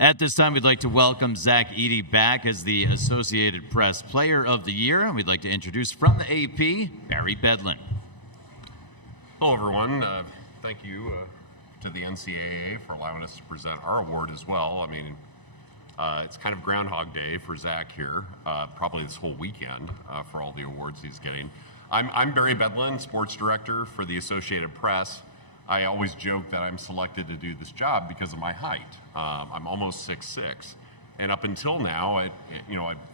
At this time, we'd like to welcome Zach Edey back as the Associated Press Player of the Year, and we'd like to introduce from the AP, Barry Bedlin. Hello, everyone. Thank you to the NCAA for allowing us to present our award as well. I mean, it's kind of Groundhog Day for Zach here, probably this whole weekend for all the awards he's getting. I'm Barry Bedlin, sports director for the Associated Press. I always joke that I'm selected to do this job because of my height. I'm almost 6'6", and up until now,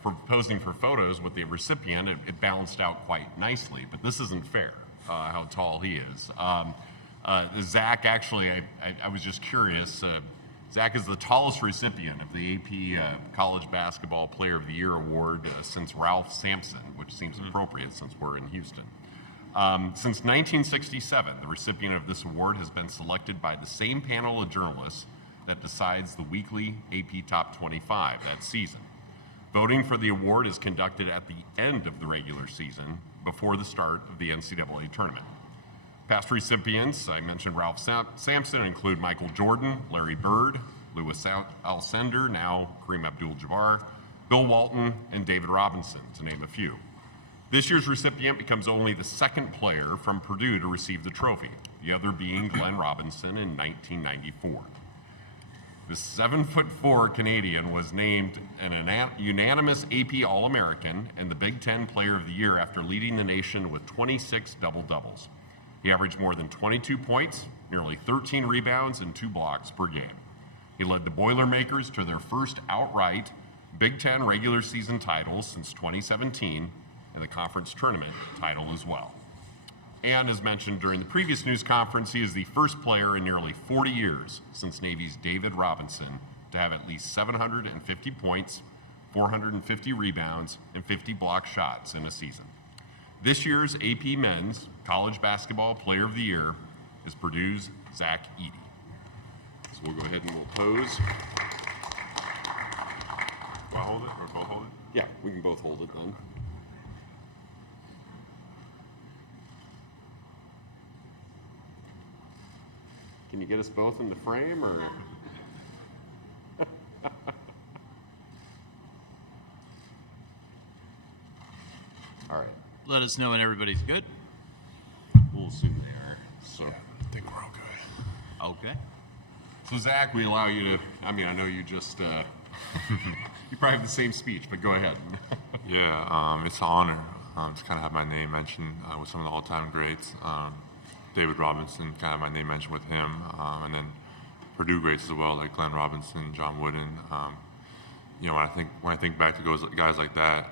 for posing for photos with the recipient, it balanced out quite nicely. But this isn't fair. How tall he is. Zach, actually, I was just curious. Zach is the tallest recipient of the AP College Basketball Player of the Year award since Ralph Sampson, which seems appropriate since we're in Houston. Since 1967, the recipient of this award has been selected by the same panel of journalists that decides the weekly AP Top 25 that season. Voting for the award is conducted at the end of the regular season before the start of the NCAA tournament. Past recipients, I mentioned Ralph Sampson, include Michael Jordan, Larry Bird, Louis Alcindor, now Kareem Abdul-Jabbar, Bill Walton, and David Robinson, to name a few. This year's recipient becomes only the second player from Purdue to receive the trophy, the other being Glenn Robinson in 1994. The 7'4" Canadian was named an unanimous AP All-American and the Big Ten Player of the Year after leading the nation with 26 double-doubles. He averaged more than 22 points, nearly 13 rebounds, and 2 blocks per game. He led the Boilermakers to their first outright Big Ten regular season title since 2017, and the conference tournament title as well. And as mentioned during the previous news conference, he is the first player in nearly 40 years since Navy's David Robinson to have at least 750 points, 450 rebounds, and 50 block shots in a season. This year's AP Men's College Basketball Player of the Year is Purdue's Zach Edey. So we'll go ahead and we'll pose. Do I hold it or both hold it? Yeah, we can both hold it then. Can you get us both in the frame, or? All right. Let us know when everybody's good. We'll assume they are. So yeah, I think we're all good. Okay. So Zach, we allow you to. I mean, I know you just. You probably have the same speech, but go ahead. Yeah, it's an honor to kind of have my name mentioned with some of the all-time greats. David Robinson, kind of my name mentioned with him, and then Purdue greats as well, like Glenn Robinson, John Wooden. When I think back to guys like that,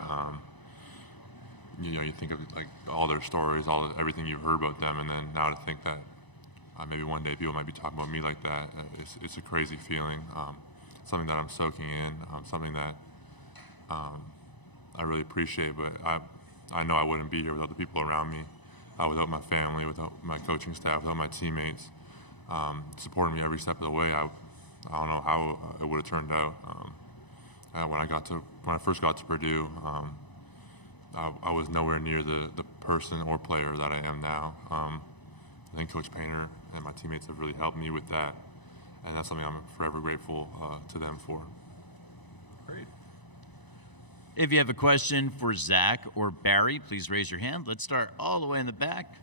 you think of like all their stories, everything you've heard about them, and then now to think that maybe one day people might be talking about me like that, it's a crazy feeling. Something that I'm soaking in, something that I really appreciate, but I know I wouldn't be here without the people around me. Without my family, without my coaching staff, without my teammates supporting me every step of the way, I don't know how it would have turned out. When I first got to Purdue, I was nowhere near the person or player that I am now. I think Coach Painter and my teammates have really helped me with that, and that's something I'm forever grateful to them for. Great. If you have a question for Zach or Barry, please raise your hand. Let's start all the way in the back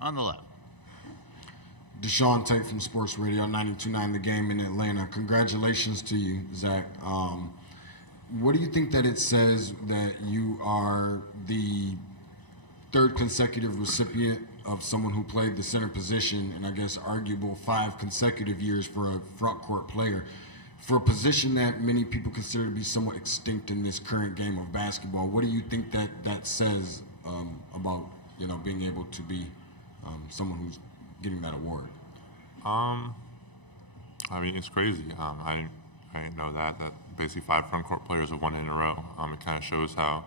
on the left. Deshaun Tate from Sports Radio 92.9 The Game in Atlanta. Congratulations to you, Zach. What do you think that it says that you are the third consecutive recipient of someone who played the center position, and I guess arguable 5 consecutive years for a front court player, for a position that many people consider to be somewhat extinct in this current game of basketball? What do you think that says about being able to be someone who's getting that award? I mean, it's crazy. I didn't know that basically 5 front court players have won it in a row. It kind of shows how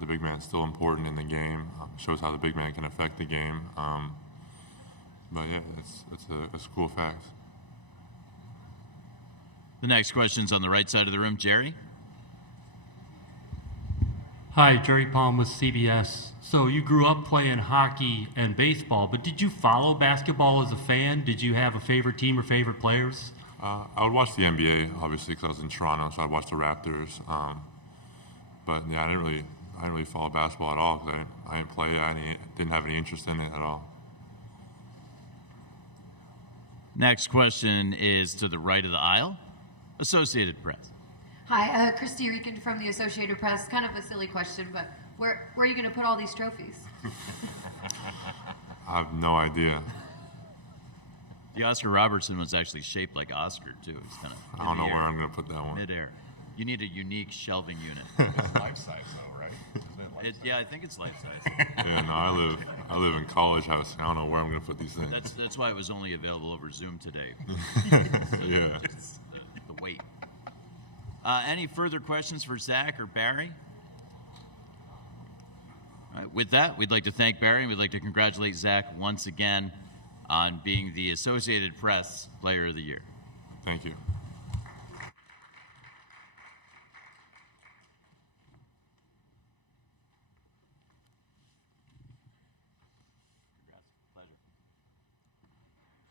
the big man's still important in the game. Shows how the big man can affect the game. But yeah, it's a cool fact. The next question's on the right side of the room. Jerry? Hi, Jerry Palm with CBS. So you grew up playing hockey and baseball, but did you follow basketball as a fan? Did you have a favorite team or favorite players? I would watch the NBA, obviously, because I was in Toronto, so I'd watch the Raptors. But yeah, I didn't really follow basketball at all because I didn't play. I didn't have any interest in it at all. Next question is to the right of the aisle, Associated Press. Hi, Christy Rican from the Associated Press. Kind of a silly question, but where are you going to put all these trophies? I have no idea. The Oscar Robertson was actually shaped like Oscar, too. It's kind of I don't know where I'm going to put that one. Midair. You need a unique shelving unit. It's life size, though, right? Isn't it life size? Yeah, I think it's life size. Yeah, no, I live in college house. I don't know where I'm going to put these things. That's why it was only available over Zoom today. Yeah. Just the weight. Any further questions for Zach or Barry? All right, with that, we'd like to thank Barry and we'd like to congratulate Zach once again on being the Associated Press Player of the Year. Thank you.